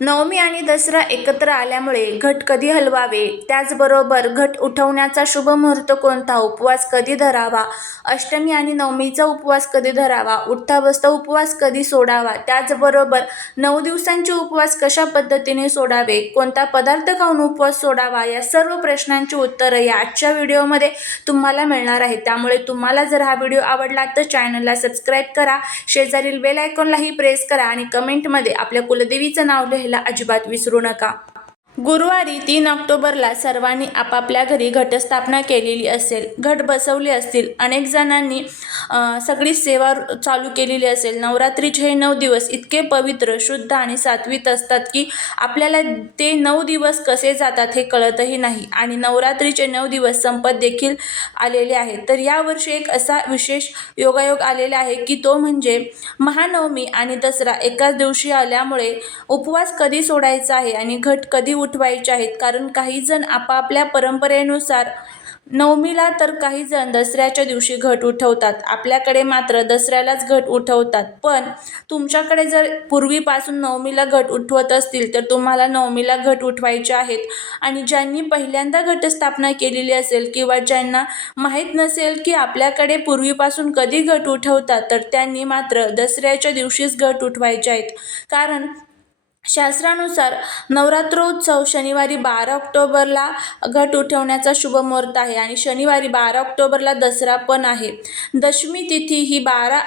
नवमी आणि दसरा एकत्र आल्यामुळे घट कधी हलवावे, त्याचबरोबर घट उठवण्याचा शुभ मुहूर्त कोणता, उपवास कधी धरावा, अष्टमी आणि नवमीचा उपवास कधी धरावा, उठता बसता उपवास कधी सोडावा, त्याचबरोबर 9 दिवसांचे उपवास कशा पद्धतीने सोडावे, कोणता पदार्थ खाऊन उपवास सोडावा, या सर्व प्रश्नांची उत्तरं या आजच्या व्हिडिओमध्ये तुम्हाला मिळणार आहे. त्यामुळे तुम्हाला जर हा व्हिडिओ आवडला तर चॅनलला सबस्क्राईब करा, शेजारील बेल आयकॉनलाही प्रेस करा आणि कमेंटमध्ये आपल्या कुलदेवीचं नाव लिहायला अजिबात विसरू नका. गुरुवारी 3 ऑक्टोबरला सर्वांनी आपापल्या घरी घटस्थापना केलेली असेल, घट बसवले असतील, अनेक जणांनी सगळी सेवा चालू केलेली असेल. नवरात्रीचे हे 9 दिवस इतके पवित्र, शुद्ध आणि सात्विक असतात की आपल्याला ते 9 दिवस कसे जातात हे कळतही नाही आणि नवरात्रीचे 9 दिवस संपत देखील आलेले आहेत. तर यावर्षी एक असा विशेष योगायोग आलेला आहे की तो म्हणजे महानवमी आणि दसरा एकाच दिवशी आल्यामुळे उपवास कधी सोडायचा आहे आणि घट कधी उठवायचे आहेत. कारण काही जण आपापल्या परंपरेनुसार नवमीला तर काही जण दसऱ्याच्या दिवशी घट उठवतात. आपल्याकडे मात्र दसऱ्यालाच घट उठवतात. पण तुमच्याकडे जर पूर्वीपासून नवमीला घट उठवत असतील तर तुम्हाला नवमीला घट उठवायचे आहेत. आणि ज्यांनी पहिल्यांदा घटस्थापना केलेली असेल किंवा ज्यांना माहीत नसेल की आपल्याकडे पूर्वीपासून कधी घट उठवतात तर त्यांनी मात्र दसऱ्याच्या दिवशीच घट उठवायचे आहेत. कारण शास्त्रानुसार नवरात्रोत्सव शनिवारी 12 ऑक्टोबरला घट उठवण्याचा शुभ मुहूर्त आहे आणि शनिवारी 12 ऑक्टोबरला दसरा पण आहे. दशमी तिथी ही 12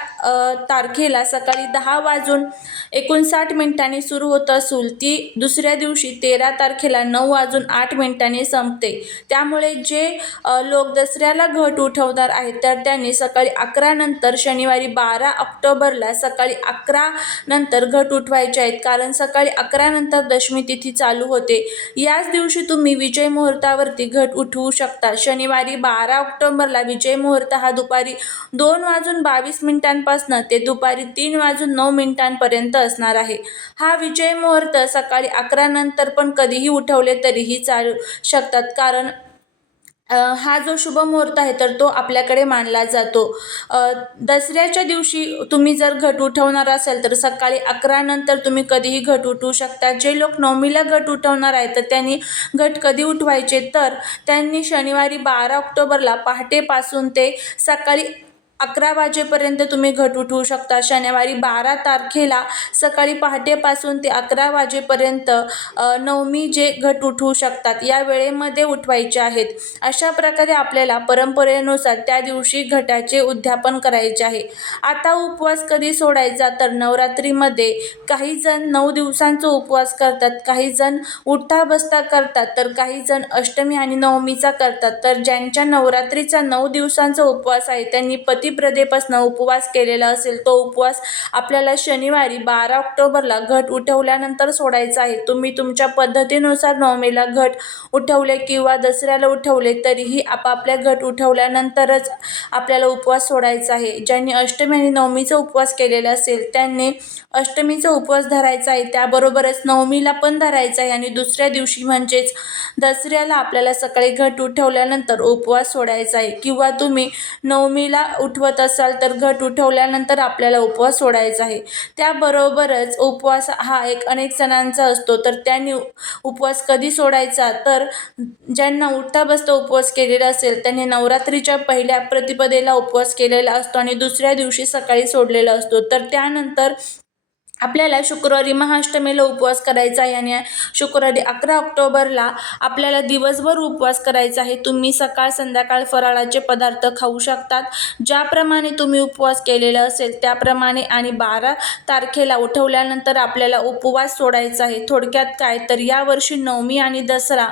तारखेला सकाळी 10:59 सुरू होत असून ती दुसऱ्या दिवशी 13 तारखेला 9:08 संपते. त्यामुळे जे लोक दसऱ्याला घट उठवणार आहेत तर त्यांनी सकाळी 11 नंतर शनिवारी 12 ऑक्टोबरला सकाळी 11 नंतर घट उठवायचे आहेत. कारण सकाळी 11 नंतर दशमी तिथी चालू होते. याच दिवशी तुम्ही विजय मुहूर्तावरती घट उठवू शकता. शनिवारी 12 ऑक्टोबरला विजय मुहूर्त हा दुपारी 2:22 पासून ते दुपारी 3:09 पर्यंत असणार आहे. हा विजय मुहूर्त सकाळी 11 नंतर पण कधीही उठवले तरीही चालू शकतात. कारण हा जो शुभ मुहूर्त आहे तर तो आपल्याकडे मानला जातो. दसऱ्याच्या दिवशी तुम्ही जर घट उठवणार असाल तर सकाळी 11 नंतर तुम्ही कधीही घट उठवू शकता. जे लोक नवमीला घट उठवणार आहेत तर त्यांनी घट कधी उठवायचे तर त्यांनी शनिवारी 12 ऑक्टोबरला पहाटेपासून ते सकाळी 11 वाजेपर्यंत तुम्ही घट उठवू शकता. शनिवारी 12 तारखेला सकाळी पहाटेपासून ते 11 वाजेपर्यंत नवमी जे घट उठवू शकतात या वेळेमध्ये उठवायचे आहेत. अशा प्रकारे आपल्याला परंपरेनुसार त्या दिवशी घटाचे उद्यापन करायचे आहे. आता उपवास कधी सोडायचा तर नवरात्रीमध्ये काही जण 9 दिवसांचा उपवास करतात, काही जण उठता बसता करतात, तर काही जण अष्टमी आणि नवमीचा करतात. तर ज्यांच्या नवरात्रीचा 9 दिवसांचा उपवास आहे त्यांनी पतिप्रदेपासून उपवास केलेला असेल तो उपवास आपल्याला शनिवारी 12 ऑक्टोबरला घट उठवल्यानंतर सोडायचा आहे. तुम्ही तुमच्या पद्धतीनुसार नवमीला घट उठवले किंवा दसऱ्याला उठवले तरीही आपापल्या घट उठवल्यानंतरच आपल्याला उपवास सोडायचा आहे. ज्यांनी अष्टमी आणि नवमीचा उपवास केलेला असेल त्यांनी अष्टमीचा उपवास धरायचा आहे, त्याबरोबरच नवमीला पण धरायचा आहे आणि दुसऱ्या दिवशी म्हणजेच दसऱ्याला आपल्याला सकाळी घट उठवल्यानंतर उपवास सोडायचा आहे. किंवा तुम्ही नवमीला उठवत असाल तर घट उठवल्यानंतर आपल्याला उपवास सोडायचा आहे. त्याबरोबरच उपवास हा एक अनेक जणांचा असतो. तर त्यांनी उपवास कधी सोडायचा तर ज्यांना उठता बसता उपवास केलेला असेल त्यांनी नवरात्रीच्या पहिल्या प्रतिपदेला उपवास केलेला असतो आणि दुसऱ्या दिवशी सकाळी सोडलेला असतो. तर त्यानंतर आपल्याला शुक्रवारी महाअष्टमीला उपवास करायचा आहे आणि शुक्रवारी 11 ऑक्टोबरला आपल्याला दिवसभर उपवास करायचा आहे. तुम्ही सकाळ संध्याकाळ फराळाचे पदार्थ खाऊ शकतात. ज्याप्रमाणे तुम्ही उपवास केलेला असेल त्याप्रमाणे आणि 12 तारखेला उठवल्यानंतर आपल्याला उपवास सोडायचा आहे. थोडक्यात काय तर यावर्षी नवमी आणि दसरा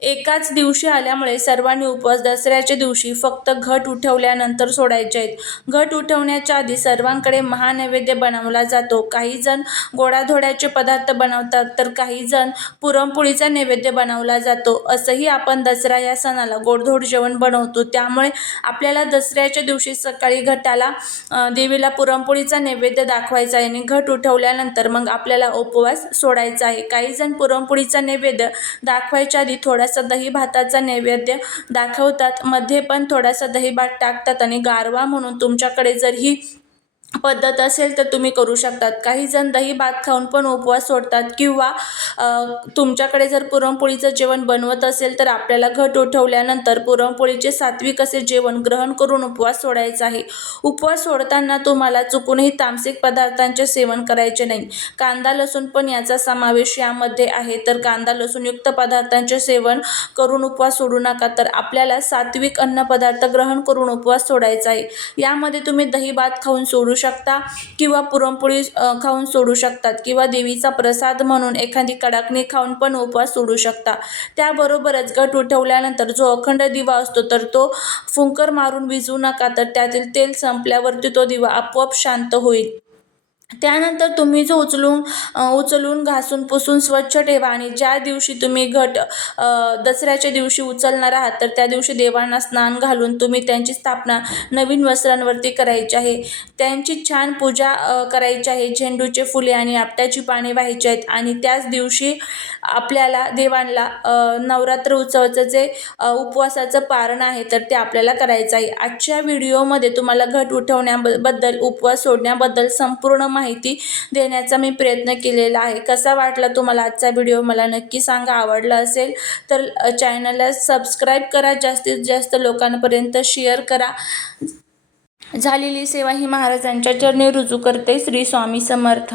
एकाच दिवशी आल्यामुळे सर्वांनी उपवास दसऱ्याच्या दिवशी फक्त घट उठवल्यानंतर सोडायचे आहेत. घट उठवण्याच्या आधी सर्वांकडे महानैवेद्य बनवला जातो. काही जण गोडाधोडाचे पदार्थ बनवतात तर काही जण पुरणपोळीचा नैवेद्य बनवला जातो. असंही आपण दसरा या सणाला गोडधोड जेवण बनवतो. त्यामुळे आपल्याला दसऱ्याच्या दिवशी सकाळी घटाला देवीला पुरणपोळीचा नैवेद्य दाखवायचा आहे आणि घट उठवल्यानंतर मग आपल्याला उपवास सोडायचा आहे. काही जण पुरणपोळीचा नैवेद्य दाखवायच्या आधी थोडासा दही भाताचा नैवेद्य दाखवतात, मध्ये पण थोडासा दही भात टाकतात आणि गारवा म्हणून तुमच्याकडे जर ही पद्धत असेल तर तुम्ही करू शकतात. काही जण दही भात खाऊन पण उपवास सोडतात किंवा तुमच्याकडे जर पुरणपोळीचं जेवण बनवत असेल तर आपल्याला घट उठवल्यानंतर पुरणपोळीचे सात्विक असे जेवण ग्रहण करून उपवास सोडायचा आहे. उपवास सोडताना तुम्हाला चुकूनही तामसिक पदार्थांचे सेवन करायचे नाही. कांदा लसूण पण याचा समावेश यामध्ये आहे. तर कांदा लसूणयुक्त पदार्थांचे सेवन करून उपवास सोडू नका. तर आपल्याला सात्विक अन्नपदार्थ ग्रहण करून उपवास सोडायचा आहे. यामध्ये तुम्ही दही भात खाऊन सोडू शकता किंवा पुरणपोळी खाऊन सोडू शकतात किंवा देवीचा प्रसाद म्हणून एखादी कडाकणी खाऊन पण उपवास सोडू शकता. त्याबरोबरच घट उठवल्यानंतर जो अखंड दिवा असतो तर तो फुंकर मारून विझवू नका. तर त्यातील तेल संपल्यावरती तो दिवा आपोआप शांत होईल. त्यानंतर तुम्ही जो उचलून घासून पुसून स्वच्छ ठेवा आणि ज्या दिवशी तुम्ही घट दसऱ्याच्या दिवशी उचलणार आहात तर त्या दिवशी देवांना स्नान घालून तुम्ही त्यांची स्थापना नवीन वस्त्रांवरती करायची आहे. त्यांची छान पूजा करायची आहे. झेंडूचे फुले आणि आपट्याची पाने व्हायची आहेत आणि त्याच दिवशी आपल्याला देवांना नवरात्र उत्सवाचं जे उपवासाचं पारण आहे तर ते आपल्याला करायचं आहे. आजच्या व्हिडिओमध्ये तुम्हाला घट उठवण्याबद्दल उपवास सोडण्याबद्दल संपूर्ण माहिती देण्याचा मी प्रयत्न केलेला आहे. कसा वाटला तुम्हाला आजचा व्हिडिओ मला नक्की सांगा. आवडला असेल तर चॅनलला सबस्क्राईब करा. जास्तीत जास्त लोकांपर्यंत शेअर करा. झालेली सेवा ही महाराजांच्या चरणी रुजू करते. श्री स्वामी समर्थ.